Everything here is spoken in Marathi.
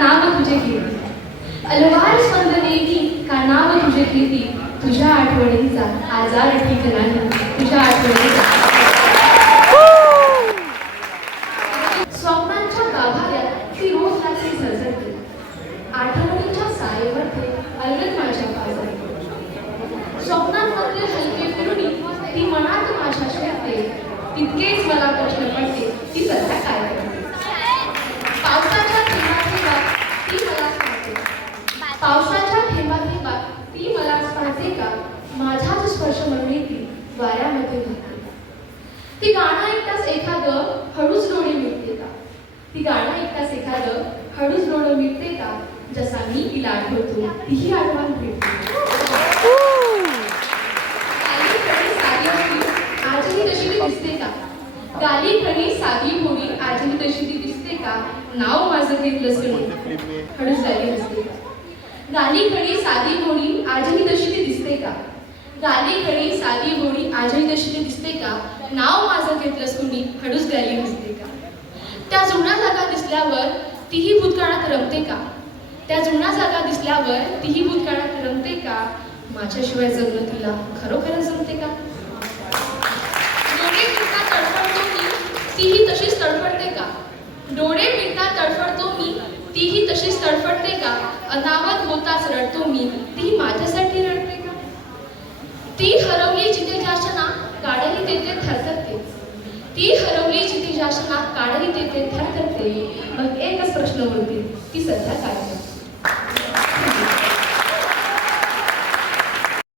नाव तुझे कीर्ती. अलवार स्पंदनेनी का नाव तुझे कीर्ती? तुझ्या आठवणींचा आजार ठीक नाही तुझ्या आठवणींचा. स्वप्नांच्या गाभाऱ्यात ती रोज रात्री झळझळते आठवणीच्या सायेमध्ये अलगद माझ्या पाजाते स्वप्नांमधले हलके फिरुनी ती मनात माझ्या शिरते तितकेच मला प्रश्न पडते ती सध्या काय करते पावसाच्या थेंबाथेंबात ती मला सांगते पावसाच्या थेंबाथेंबात ती मला सांगते का माझ्याच स्पर्श म्हणणे ती वाऱ्यामध्ये धुते ती गाणं ऐकताच एखादं हळूच डोळे मिळते का ती गाणं ऐकताच एखादं हळूच डोळं मिळते का? जसा मी तिला आठवतो तीही आठवण भेटते. आजही तशी ती दिसते का? गाली खडी साधी होई आजही तशी ती दिसते का? नाव माझं घेतलं सणी हळूच गाली दिसते का गाली कणी साधी होणी आजही तशी ती दिसते का? गाली कणी साधी होणी आजही तशी ती दिसते का? नाव माझं घेतलंस कुणी हळूच गाली दिसते का? त्या जुन्या जागा दिसल्यावर तीही भूतकाळात रमते का? त्या जुन्या जागा दिसल्यावर तीही भूतकाळात रमते का? माझ्याशिवाय जगणं तिला खरोखरच जमते का? डोळे मिळता तडफडतो मी तीही तशीच तडफडते का? डोळे मिळता तडफडतो मी तीही तशीच तडफडते का? अनावत होताच रडतो मी ती माझ्यासाठी रडते का? ती हरवली जिथे जाशना गाड्याही तेथे थरथरते. ती हरवली जिथे शासनात काढली तेथे थरथरते मग एकच प्रश्न उरतील ती सध्या काय